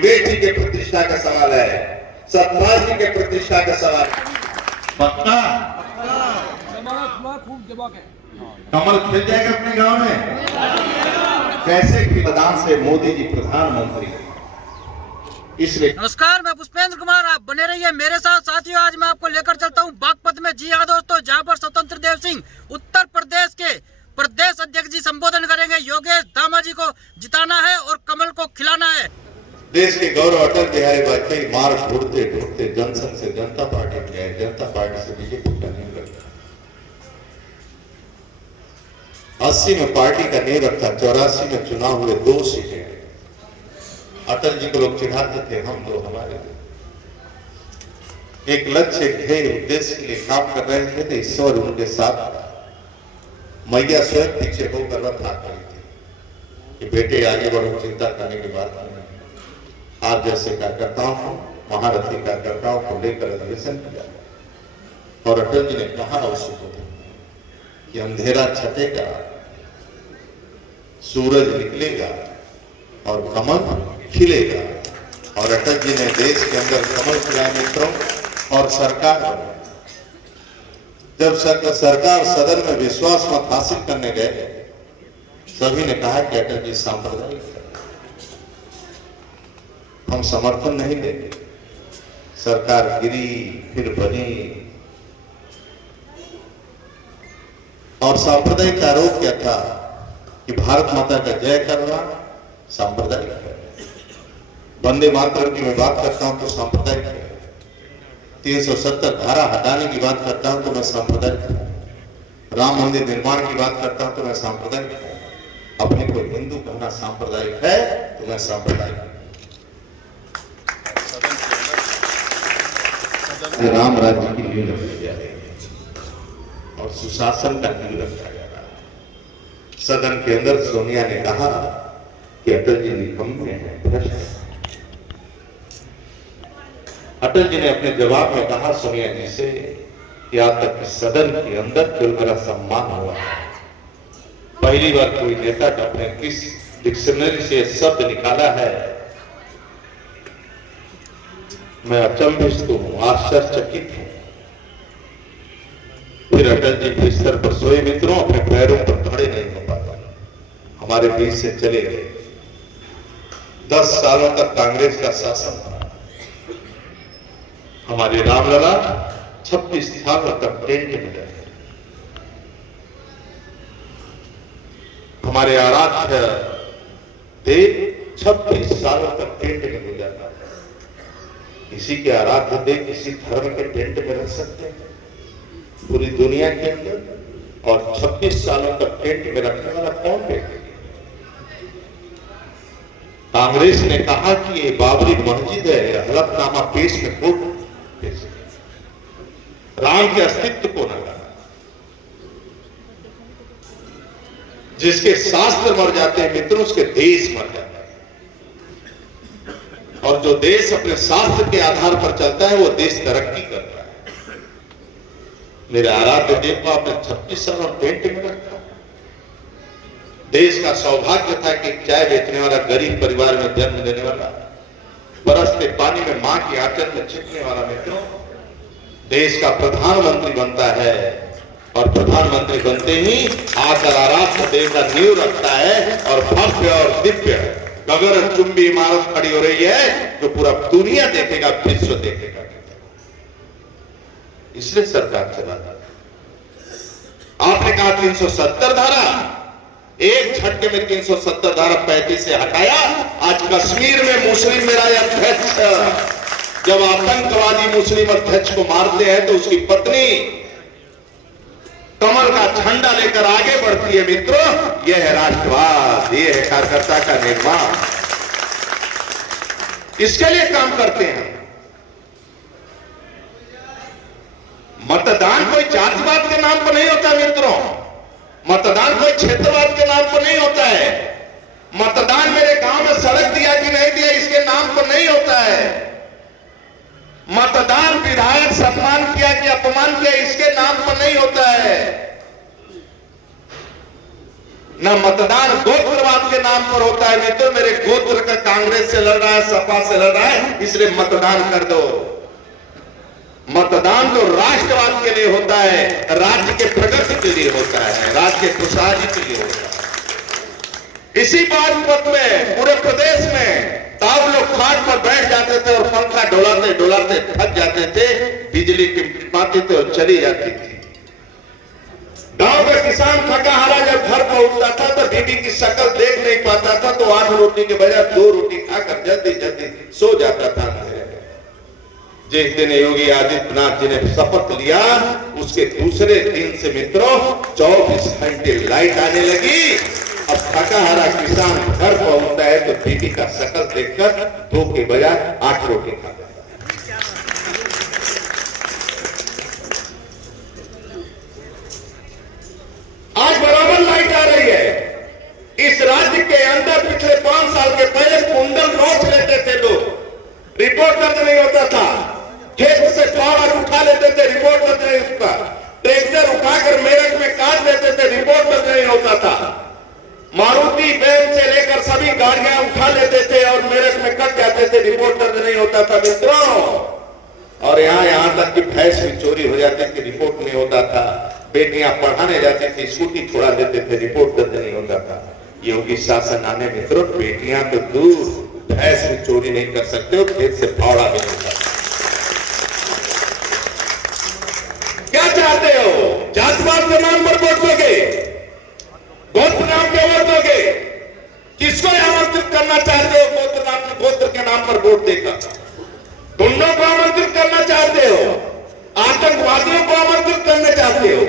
बेटी के प्रतिष्ठा का सवाल है, सतपाल जी के प्रतिष्ठा का सवाल है। पक्का खूब जवाब है। कमल खिल जाएगा अपने गांव में। कैसे मतदान से मोदी जी प्रधानमंत्री, इसलिए नमस्कार, मैं पुष्पेंद्र कुमार, आप बने रहिए मेरे साथ। साथियों, आज मैं आपको लेकर चलता हूं बागपत में। जी हाँ दोस्तों, जहां पर स्वतंत्र देव सिंह उत्तर प्रदेश के प्रदेश अध्यक्ष जी संबोधन करेंगे। योगेश दामा जी को जिताना है और कमल को खिलाना है। देश के गौरव अटल बिहारी वाजपेयी मार्ग ढूंढते ढूंढते जनसंघ से जनता पार्टी में गए, जनता पार्टी से बीजेपी का नींव रखा, 80 में पार्टी का नींव रखा, 84 में चुनाव हुए 2 सीटें। अटल जी को लोग चिढ़ाते थे, हम दो हमारे दो। एक लक्ष्य ध्येय उद्देश्य के लिए काम कर रहे थे, तो ईश्वर उनके साथ। मैया स्वयं पीछे होकर रथ हाथ रही थी कि बेटे आगे बढ़ो, चिंता करने की बात नहीं। आप जैसे कार्यकर्ताओं को, महारथी कार्यकर्ताओं को लेकर अधिवेशन किया और अटल जी ने कहा उसी को कि अंधेरा छटेगा, सूरज निकलेगा और कमल खिलेगा। और अटल जी ने देश के अंदर कमल खिलाए मित्रों, और सरकार जब सरकार सदन में विश्वास मत हासिल करने गए, सभी ने कहा कि अटल जी सांप्रदायिक है, हम समर्थन नहीं देंगे। सरकार गिरी, फिर बनी, और सांप्रदायिक का आरोप क्या था कि भारत माता का जय करना सांप्रदायिक है। वंदे मातरम की मैं बात करता हूं तो सांप्रदायिक है। 370 धारा हटाने की बात करता हूं तो मैं सांप्रदायिक हूं। राम मंदिर निर्माण की बात करता हूं तो मैं सांप्रदायिक हूं। अपने को हिंदू कहना सांप्रदायिक है तो मैं सांप्रदायिक हूं। राम राज्य की नींव रखी जा रही है और सुशासन का नींव रखा जा रहा है। सदन के अंदर सोनिया ने कहा कि अटल जी निकम्मे हैं, भ्रष्ट हैं। अटल जी ने अपने जवाब में कहा सोनिया जी से कि आज तक सदन के अंदर केवल मेरा सम्मान हुआ है। पहली बार कोई नेता अपने किस डिक्शनरी से शब्द निकाला है, मैं अचंभित हूं, आश्चर्यचकित हूं। फिर अटल जी बिस्तर पर सोए मित्रों, अपने पैरों पर खड़े नहीं हो पाते, हमारे बीच से चले गए। 10 सालों तक कांग्रेस का शासन था। हमारे रामलला 26 सालों तक टेंट में रहे। हमारे आराध्य देव 26 सालों तक टेंट में गुजारा। किसी के आराध्य देव किसी धर्म के टेंट में रह सकते हैं पूरी दुनिया के अंदर, और 26 सालों तक टेंट में रखने वाला कौन देखेगा? कांग्रेस ने कहा कि ये बाबरी मस्जिद है, हलफनामा पेश में कोर्ट पेश, राम के अस्तित्व को न कहा। जिसके शास्त्र मर जाते हैं मित्रों, उसके देश मर जाते हैं। और जो देश अपने शास्त्र के आधार पर चलता है, वो देश तरक्की करता है। मेरे आराध्य देव को आपने 26 साल टेंट में रखा। देश का सौभाग्य था कि चाय बेचने वाला, गरीब परिवार में जन्म लेने वाला, बरसते पानी में मां की आंचल में छिपने वाला मित्रों, देश का प्रधानमंत्री बनता है। और प्रधानमंत्री बनते ही आकर आराध्य देव का नींव रखता है, और भव्य और दिव्य गगन चुंबी इमारत खड़ी हो रही है, जो पूरा दुनिया देखेगा, विश्व देखेगा। इसलिए सरकार चलाता है। आपने कहा 370 धारा, एक झटके में 370 धारा 35 से हटाया। आज कश्मीर में मुस्लिम मेरा अध्यक्ष, जब आतंकवादी मुस्लिम अध्यक्ष को मारते हैं तो उसकी पत्नी कमल का झंडा लेकर आगे बढ़ती है मित्रों। यह है राष्ट्रवाद, यह है कार्यकर्ता का निर्माण। इसके लिए काम करते हैं। मतदान कोई जातिवाद के नाम पर नहीं होता मित्रों, मतदान कोई क्षेत्रवाद के नाम पर नहीं होता है। मतदान मेरे गांव में सड़क दिया कि नहीं दिया इसके नाम पर नहीं होता है। मतदान विधायक सम्मान किया कि अपमान किया इसके नाम पर नहीं होता है। न मतदान गोत्रवाद के नाम पर होता है। मित्रों, मेरे गोत्र का कांग्रेस से लड़ रहा है, सपा से लड़ रहा है, इसलिए मतदान कर दो। मतदान तो राष्ट्रवाद के लिए होता है, राज्य के प्रगति के लिए होता है, राज्य के खुशहाली के लिए होता है। इसी बात में पूरे प्रदेश में ताऊ लोग खाट पर बैठ जाते थे और पंखा डोलाते डोलाते थक जाते थे, बिजली टिमटिमाती थे और चली जाती थी। गांव का किसान थका हारा जब घर पहुंचता था तो बीबी की शक्ल देख नहीं पाता था, तो 8 रोटी के बजाय 2 रोटी खाकर जल्दी जल्दी सो जाता था। जिस दिन योगी आदित्यनाथ जी ने शपथ लिया, उसके दूसरे दिन से मित्रों 24 घंटे लाइट आने लगी। अब थका हारा किसान घर पहुंचता है तो बीबी का शक्ल देखकर 2 के बजाय 8 रोटी खाता है। आज बराबर लाइट आ रही है। इस राज्य के अंदर पिछले 5 साल के पहले कुंडल नोच लेते थे लोग, रिपोर्ट दर्ज नहीं होता था। खेत से पावर उठा लेते थे, रिपोर्ट दर्ज नहीं होता। ट्रैक्टर उठाकर मेरठ में काट लेते थे, रिपोर्ट दर्ज नहीं होता था। मारुति वैन से लेकर सभी गाड़ियां उठा लेते थे और मेरठ में कट जाते थे, रिपोर्ट दर्ज नहीं होता था मित्रों। और यहां तक कि भैंस भी चोरी हो जाती थी, रिपोर्ट नहीं होता था। बेटियां पढ़ाने जाती थी, स्कूटी छुड़ा लेते थे, रिपोर्ट दर्ज नहीं होता था। योगी शासन आने मित्रों, बेटियां तो दूर, भैंस भी चोरी नहीं कर सकते हो, खेत से फावड़ा भी नहीं कर सकते। क्या चाहते हो? जातिवाद के नाम पर वोट दोगे? गोत्र नाम के वोट दोगे? किसको आमंत्रित करना चाहते हो? गोत्र के नाम पर वोट देकर गुंडों को आमंत्रित करना चाहते हो? आतंकवादियों को आमंत्रित करना चाहते हो?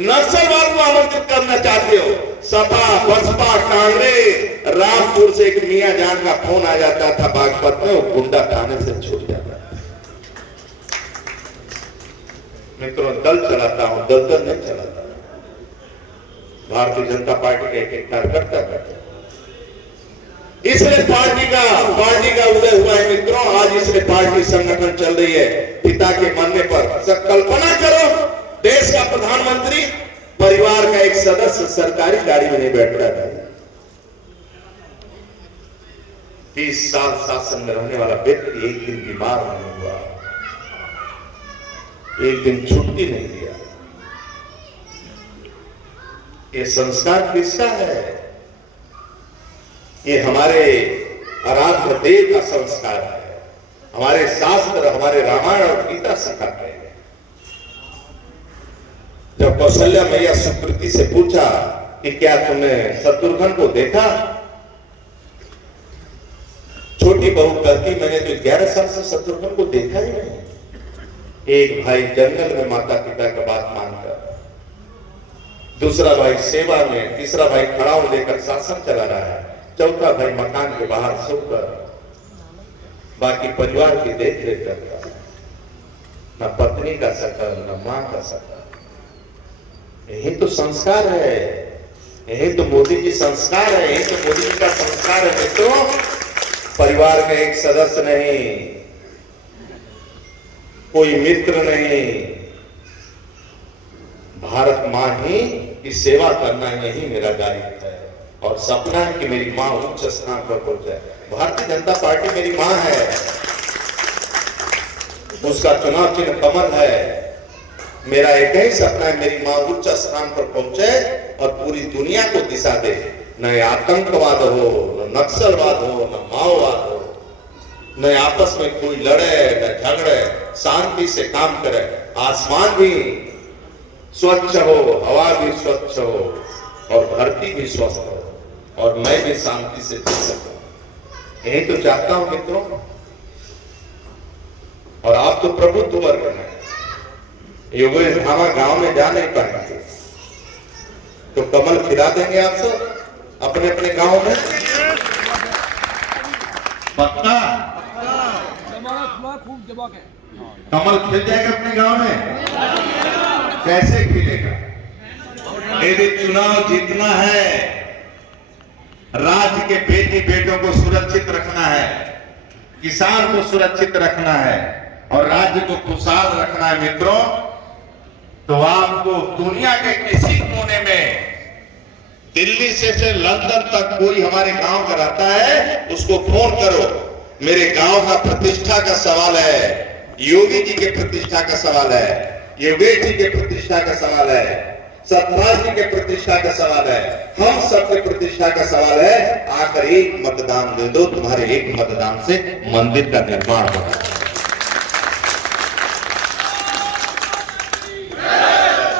नक्सलवाद को आमंत्रित करना चाहते हो? सपा, बसपा, कांग्रेस, रामपुर से एक मियां जान का फोन आ जाता था बागपत में, वो गुंडा थाने से छूट जाता। मित्रों, दल चलाता हूं, दल नहीं चलाता। भारतीय जनता पार्टी का एक कार्यकर्ता बैठा, इसलिए पार्टी का उदय हुआ है मित्रों। आज इसलिए पार्टी संगठन चल रही है। पिता के मरने पर कल्पना करो, देश का प्रधानमंत्री परिवार का एक सदस्य सरकारी गाड़ी में नहीं बैठ रहा था। 30 साल शासन में रहने वाला व्यक्ति एक दिन बीमार नहीं हुआ, एक दिन छुट्टी नहीं लिया। ये संस्कार किसका है? ये हमारे आराध्य देव का संस्कार है। हमारे शास्त्र, हमारे रामायण और गीता सिखाते हैं। जब कौशल्या मैया सुकृति से पूछा कि क्या तुमने शत्रुघ्न को देखा? छोटी बहू कहती, मैंने तो 11 साल से शत्रुघ्न को देखा ही नहीं। एक भाई जंगल में माता पिता का बात मानकर, दूसरा भाई सेवा में, तीसरा भाई खड़ाऊ लेकर शासन चला रहा है, चौथा भाई मकान के बाहर सोकर बाकी परिवार की देख रेख करता, न पत्नी का शकल, न मां का शकल। यही तो संस्कार है, यही तो मोदी जी संस्कार है, यही तो मोदी जी का संस्कार है मित्रों। परिवार में एक सदस्य नहीं, कोई मित्र नहीं, भारत मां ही की सेवा करना, यही मेरा दायित्व है। और सपना है कि मेरी मां उच्च स्थान पर पहुंच जाए। भारतीय जनता पार्टी मेरी मां है, उसका चुनाव चिन्ह कमल है। मेरा एक ही सपना है, मेरी मां उच्च स्थान पर पहुंचे और पूरी दुनिया को दिशा दे। न आतंकवाद हो, न नक्सलवाद हो, न माओवाद हो, न आपस में कोई लड़े न झगड़े, शांति से काम करे। आसमान भी स्वच्छ हो, हवा भी स्वच्छ हो और धरती भी स्वस्थ हो और मैं भी शांति से जी सकूं। यही तो चाहता हूं मित्रों। और आप तो प्रबुद्ध वर्ग हैं, योगेश धामा गांव में जा नहीं पाएंगे तो कमल खिला देंगे आप सब अपने अपने गांव में। पक्का कमल खिल जाएगा अपने गांव में? कैसे खिलेगा? यदि चुनाव जीतना है, राज्य के बेटी बेटों को सुरक्षित रखना है, किसान को सुरक्षित रखना है और राज्य को खुशहाल रखना है मित्रों, तो आपको दुनिया के किसी कोने में दिल्ली से लंदन तक कोई हमारे गांव का रहता है, उसको फोन करो। मेरे गांव का प्रतिष्ठा का सवाल है, योगी जी के प्रतिष्ठा का सवाल है, योगेश जी के प्रतिष्ठा का सवाल है, सतपाल जी के प्रतिष्ठा का सवाल है, हम सबके प्रतिष्ठा का सवाल है। आकर एक मतदान दे दो, तुम्हारे एक मतदान से मंदिर का निर्माण होगा।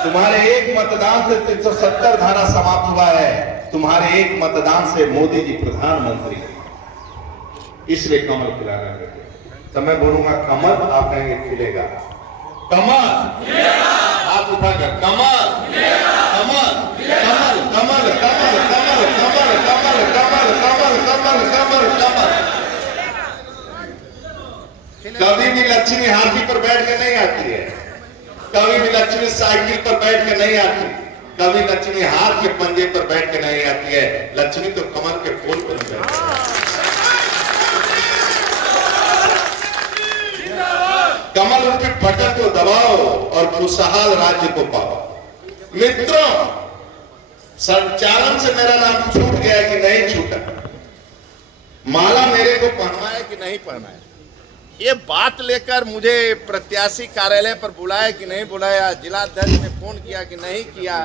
तुम्हारे एक मतदान से 370 धारा समाप्त हुआ है, तुम्हारे एक मतदान से मोदी जी प्रधानमंत्री। इसलिए कमल खिला रहे हैं। तो मैं बोलूंगा कमल, आप कहेंगे खिलेगा। कमल हाथ उठाकर, कमल कमल कमल कमल कमल कमल कमल कमल कमल कमल कमल कमल कमल। कभी भी लक्ष्मी हाथी पर बैठ के नहीं आती है, कभी भी लक्ष्मी साइकिल पर बैठ के नहीं आती, कभी लक्ष्मी हाथ के पंजे पर बैठ के नहीं आती है। लक्ष्मी तो कमल के फूल पर बैठती है। कमल रूपी बटन को दबाओ और खुशहाल राज्य को पाओ। मित्रों, संचालन से मेरा नाम छूट गया कि नहीं छूटा, माला मेरे को पहनाया कि नहीं पहनाया, ये बात लेकर मुझे प्रत्याशी कार्यालय पर बुलाया कि नहीं बुलाया, जिलाध्यक्ष ने फोन किया कि नहीं किया,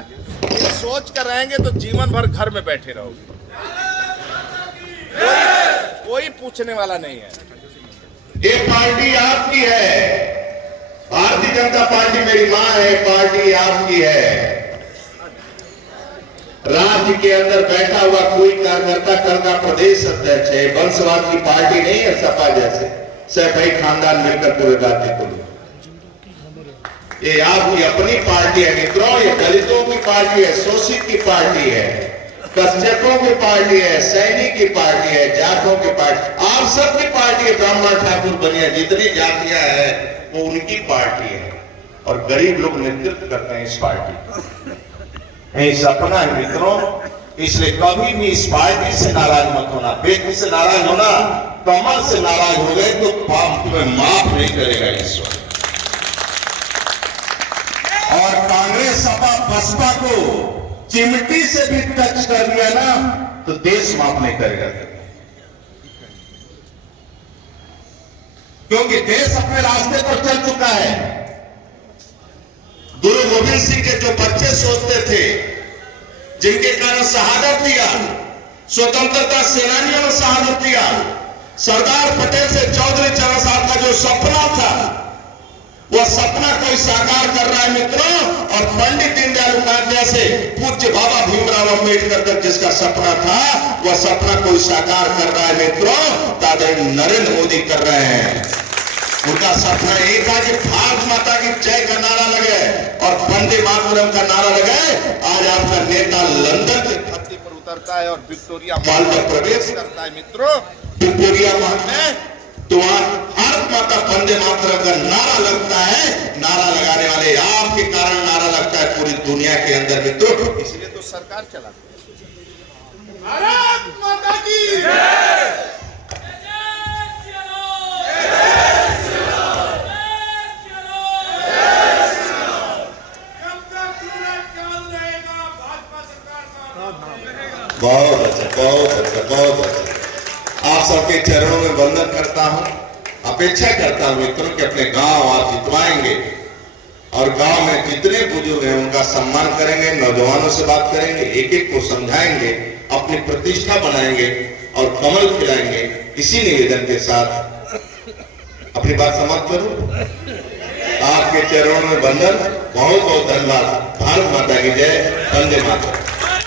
ये सोच कर रहेंगे तो जीवन भर घर में बैठे रहोगे। कोई पूछने वाला नहीं है। ये पार्टी आपकी है, भारतीय जनता पार्टी मेरी मां है, पार्टी आपकी है। राज्य के अंदर बैठा हुआ कोई कार्यकर्ता कल का प्रदेश अध्यक्ष है। वंशवाद की पार्टी नहीं है सपा जैसे, सब भाई खानदान मिलकर पूरे राज्य को। ये आपकी अपनी पार्टी है मित्रों, ये दलितों की पार्टी है, शोषित की पार्टी है, कश्यपों की पार्टी है, सैनिक की पार्टी है, जाटों की पार्टी, आप सबकी पार्टी है। ब्राह्मण ठाकुर बनिया जितनी जातियां हैं वो उनकी पार्टी है, और गरीब लोग नेतृत्व करते हैं इस पार्टी। यही सपना है मित्रों, इसलिए कभी भी इस पार्टी से नाराज मत होना। व्यक्ति से नाराज होना, कमल से नाराज हो गए तो पाप तुम्हें माफ नहीं करेगा ईश्वर। और कांग्रेस सपा बसपा को चिमटी से भी टच कर दिया ना तो देश माफ नहीं करेगा, क्योंकि देश अपने रास्ते पर चल चुका है। गुरु गोविंद सिंह के जो बच्चे सोचते थे, जिनके कारण शहादत दिया, स्वतंत्रता सेनानियों ने शहादत दिया, सरदार पटेल से चौधरी चरण साहब का जो सपना था, वह सपना कोई साकार कर रहा है मित्रों। और पंडित दीनदयाल उपाध्याय से पूज्य बाबा भीमराव अंबेडकर तक जिसका सपना था, वह सपना कोई साकार कर रहा है मित्रों। आदरणीय नरेंद्र मोदी कर रहे हैं। उनका सपना एक था कि भारत माता की जय का नारा लगे और वंदे मातरम का नारा लगे। आज आपका नेता लंदन के धरती पर उतरता है और विक्टोरिया मॉल में प्रवेश करता है मित्रों। विक्टोरिया मॉल में तो वहां भारत माता वंदे मातरम का नारा लगता है। नारा लगाने वाले आपके कारण नारा लगता है पूरी दुनिया के अंदर मित्रों, इसलिए तो सरकार चलाती है। भारत माता की जय। बहुत अच्छा, बहुत अच्छा, बहुत अच्छा। आप सबके चरणों में वंदन करता हूं, अपेक्षा करता हूं मित्रों कि अपने गांव आप जितवाएंगे और गांव में जितने बुजुर्ग हैं उनका सम्मान करेंगे, नौजवानों से बात करेंगे, एक एक को समझाएंगे, अपनी प्रतिष्ठा बनाएंगे और कमल खिलाएंगे। इसी निवेदन के साथ अपनी बात समाप्त करूं। आपके चरणों में वंदन, बहुत बहुत धन्यवाद। भारत माता की जय, वंदे मातरम।